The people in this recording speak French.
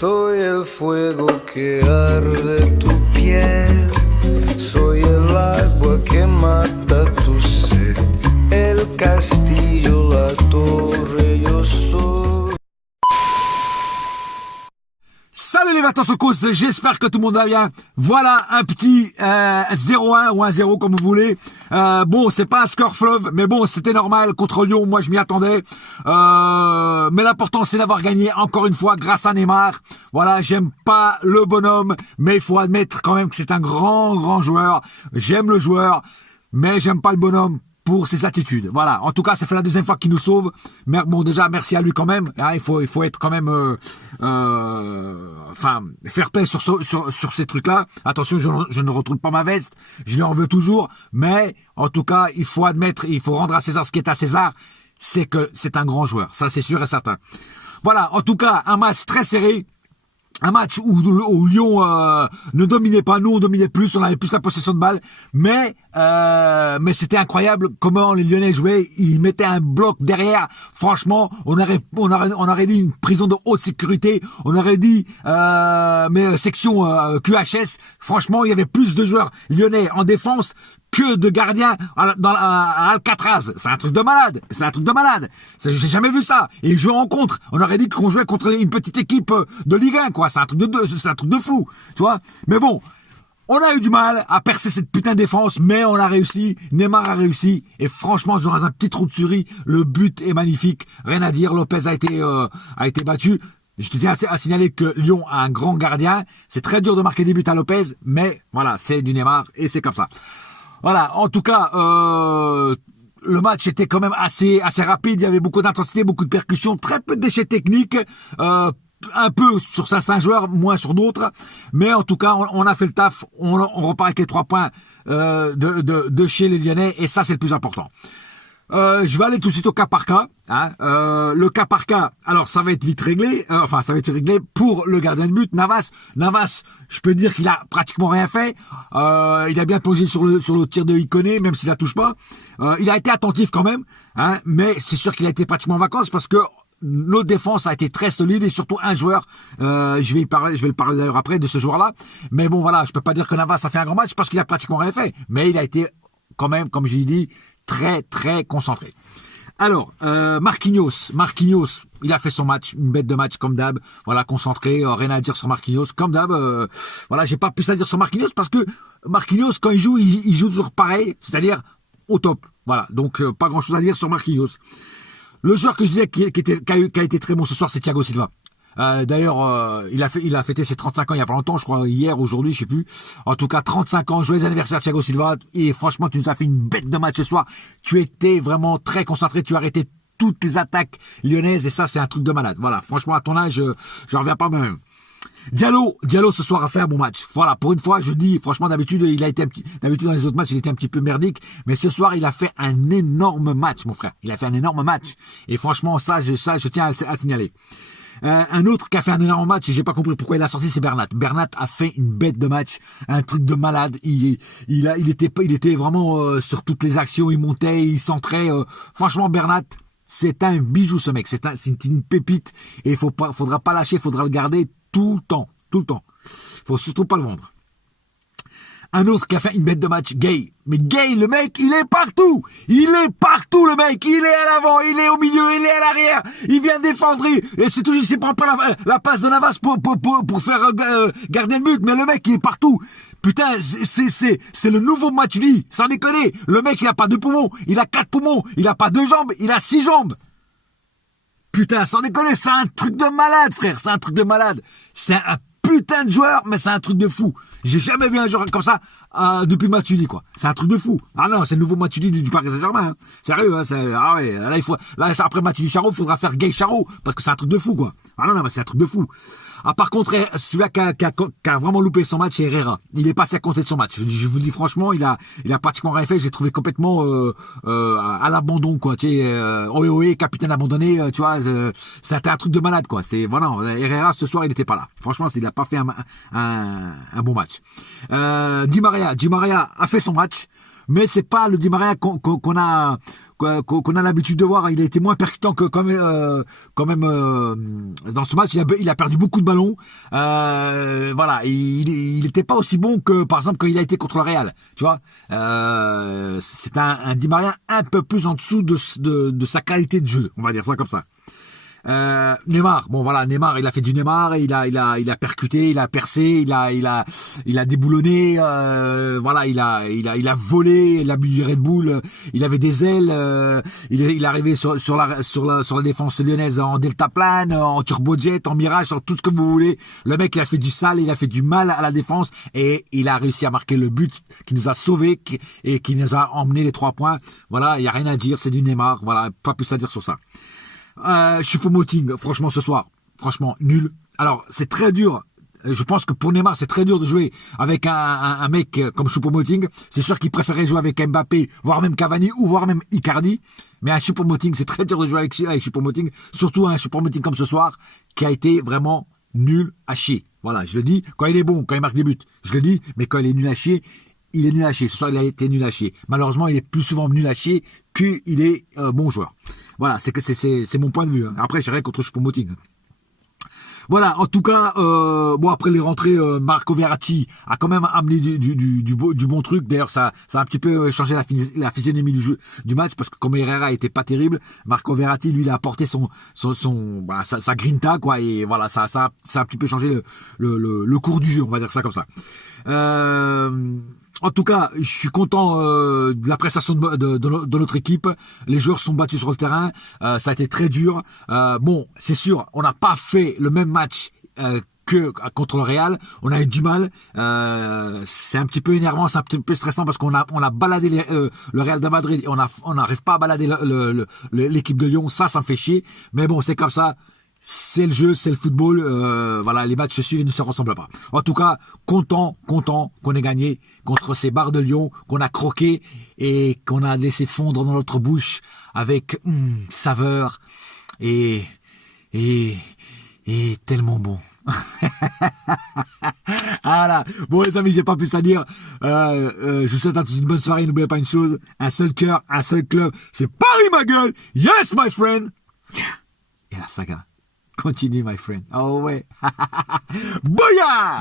Soy el fuego que arde tu piel, soy el agua que mata tu sed, el castillo, la torre, yo soy. Salut les Vatensocos, j'espère que tout le monde va bien. Voilà un petit 0-1 ou 1-0 comme vous voulez. Bon, c'est pas un score fleuve, mais bon, c'était normal contre Lyon, moi je m'y attendais. Mais l'important c'est d'avoir gagné encore une fois grâce à Neymar. Voilà, j'aime pas le bonhomme, mais il faut admettre quand même que c'est un grand joueur. J'aime le joueur, mais j'aime pas le bonhomme pour ses attitudes. Voilà. En tout cas, ça fait la deuxième fois qu'il nous sauve. Mais bon, déjà, merci à lui quand même. Hein, il faut être quand même, fair play sur ces trucs-là. Attention, je ne retrouve pas ma veste. Je lui en veux toujours. Mais, en tout cas, il faut admettre, il faut rendre à César ce qui est à César. C'est que c'est un grand joueur. Ça, c'est sûr et certain. Voilà. En tout cas, un match très serré. Un match où Lyon ne dominait pas, nous on dominait plus, on avait plus la possession de balle, mais c'était incroyable comment les Lyonnais jouaient. Ils mettaient un bloc derrière. Franchement, on aurait dit une prison de haute sécurité. On aurait dit section QHS. Franchement, il y avait plus de joueurs lyonnais en défense que de gardiens à Alcatraz. C'est un truc de malade. J'ai jamais vu ça. Et ils jouaient en contre. On aurait dit qu'on jouait contre une petite équipe de Ligue 1, quoi. C'est un truc de fou. Tu vois? Mais bon. On a eu du mal à percer cette putain de défense, mais on a réussi. Neymar a réussi. Et franchement, dans un petit trou de souris, le but est magnifique. Rien à dire. Lopez a été battu. Je te tiens à signaler que Lyon a un grand gardien. C'est très dur de marquer des buts à Lopez, mais voilà, c'est du Neymar et c'est comme ça. Voilà, en tout cas, le match était quand même assez rapide. Il y avait beaucoup d'intensité, beaucoup de percussions, très peu de déchets techniques, un peu sur certains joueurs, moins sur d'autres. Mais en tout cas, on a fait le taf. On repart avec les 3 points de chez les Lyonnais et ça, c'est le plus important. Je vais aller tout de suite au cas par cas. Hein. Le cas par cas, alors ça va être vite réglé. Ça va être réglé pour le gardien de but, Navas. Navas, je peux dire qu'il a pratiquement rien fait. Il a bien plongé sur le tir de Ikoné, même s'il la touche pas. Il a été attentif quand même, hein, mais c'est sûr qu'il a été pratiquement en vacances parce que notre défense a été très solide et surtout un joueur. Je vais le parler d'ailleurs après de ce joueur-là. Mais bon, voilà, je peux pas dire que Navas a fait un grand match parce qu'il a pratiquement rien fait, mais il a été quand même, comme j'ai dit, très concentré. Alors, Marquinhos, il a fait son match, une bête de match comme d'hab. Voilà, concentré, rien à dire sur Marquinhos, comme d'hab. Voilà, j'ai pas plus à dire sur Marquinhos parce que Marquinhos, quand il joue toujours pareil, c'est-à-dire au top. Voilà, donc pas grand-chose à dire sur Marquinhos. Le joueur que je disais qui a été très bon ce soir, c'est Thiago Silva. D'ailleurs, il a fêté ses 35 ans il y a pas longtemps, je crois hier, aujourd'hui, je sais plus. En tout cas, 35 ans, joyeux anniversaire Thiago Silva. Et franchement, tu nous as fait une bête de match ce soir. Tu étais vraiment très concentré, tu as arrêté toutes les attaques lyonnaises et ça, c'est un truc de malade. Voilà, franchement, à ton âge, je reviens pas même. Diallo ce soir a fait un bon match. Voilà, pour une fois, je dis, franchement, d'habitude dans les autres matchs, il était un petit peu merdique, mais ce soir, il a fait un énorme match, mon frère. Il a fait un énorme match. Et franchement, ça, je tiens à signaler. Un autre qui a fait un énorme match, et j'ai pas compris pourquoi il a sorti, c'est Bernat. Bernat a fait une bête de match, un truc de malade. Il était vraiment sur toutes les actions, il montait, il centrait. Franchement, Bernat, c'est un bijou ce mec. C'est une pépite et faudra pas lâcher, faudra le garder tout le temps. Faut surtout pas le vendre. Un autre qui a fait une bête de match, Gay. Mais Gay, le mec, il est partout. Le mec. Il est à l'avant, il est au milieu, il est à l'arrière. Il vient défendre. Et c'est toujours, il prend pas la passe de Navas pour faire gardien de but. Mais le mec, il est partout. Putain, c'est le nouveau Matuidi. Sans déconner. Le mec, il a pas 2 poumons. Il a 4 poumons. Il a pas 2 jambes. Il a 6 jambes. Putain, sans déconner. C'est un truc de malade, frère. C'est un truc de malade. C'est un putain de joueur, mais c'est un truc de fou. J'ai jamais vu un joueur comme ça depuis Matuidi, quoi. C'est un truc de fou. Ah non, c'est le nouveau Matuidi du Paris Saint-Germain. Hein. Sérieux, hein, ah ouais. Là, après Matuidi Charo, il faudra faire Gay Charo, parce que c'est un truc de fou, quoi. Ah non, mais c'est un truc de fou. Ah, par contre, celui-là qui a vraiment loupé son match, c'est Herrera. Il est passé à côté de son match. Je vous dis franchement, il a pratiquement rien fait. J'ai trouvé complètement à l'abandon, quoi. Tu sais, ohé, capitaine abandonné. Tu vois, c'était un truc de malade, quoi. C'est voilà. Herrera ce soir, il n'était pas là. Franchement, il a pas fait un bon match. Di Maria a fait son match, mais c'est pas le Di Maria qu'on qu'on a l'habitude de voir. Il a été moins percutant que quand même dans ce match. Il a perdu beaucoup de ballons. Voilà, il était pas aussi bon que par exemple quand il a été contre le Real. Tu vois, c'est un Di Maria un peu plus en dessous de sa qualité de jeu. On va dire ça comme ça. Neymar, bon voilà, Neymar, il a fait du Neymar, il a percuté, il a percé, il a déboulonné, voilà, il a volé, il a bu du Red Bull, il avait des ailes, il est arrivé sur la défense lyonnaise en deltaplane, en turbojet, en mirage, en tout ce que vous voulez. Le mec, il a fait du sale, il a fait du mal à la défense et il a réussi à marquer le but qui nous a sauvés et qui nous a emmené les 3 points. Voilà, il y a rien à dire, c'est du Neymar, voilà, pas plus à dire sur ça. Choupo-Moting, franchement ce soir, franchement nul. Alors c'est très dur. Je pense que pour Neymar c'est très dur de jouer avec un mec comme Choupo-Moting. C'est sûr qu'il préférait jouer avec Mbappé, voire même Cavani ou voire même Icardi. Mais un Choupo-Moting c'est très dur de jouer avec Choupo-Moting, surtout un Choupo-Moting comme ce soir qui a été vraiment nul à chier. Voilà, je le dis. Quand il est bon, quand il marque des buts, je le dis. Mais quand il est nul à chier, il est nul à chier. Ce soir il a été nul à chier. Malheureusement il est plus souvent nul à chier qu'il est bon joueur. Voilà, c'est mon point de vue. Hein. Après, j'ai rien contre Choupo-Moting. Voilà, en tout cas, bon après les rentrées, Marco Verratti a quand même amené du bon truc. D'ailleurs, ça a un petit peu changé la physionomie du match parce que comme Herrera était pas terrible, Marco Verratti lui il a apporté sa grinta quoi et voilà ça a un petit peu changé le cours du jeu, on va dire ça comme ça. En tout cas, je suis content de la prestation de notre équipe. Les joueurs sont battus sur le terrain. Ça a été très dur. Bon, c'est sûr, on n'a pas fait le même match que contre le Real. On a eu du mal. C'est un petit peu énervant, c'est un petit peu stressant parce qu'on a baladé le Real de Madrid et on n'arrive pas à balader l'équipe de Lyon. Ça me fait chier. Mais bon, c'est comme ça. C'est le jeu, c'est le football. Voilà, les matchs se suivent et ne se ressemblent pas. En tout cas, content qu'on ait gagné contre ces Barres de Lyon, qu'on a croqué et qu'on a laissé fondre dans notre bouche avec saveur et tellement bon. Voilà. Bon les amis, j'ai pas plus à dire. Je vous souhaite à tous une bonne soirée. N'oubliez pas une chose, un seul cœur, un seul club. C'est Paris ma gueule. Yes my friend. Et la saga continue, my friend. Oh ouais. Bouya!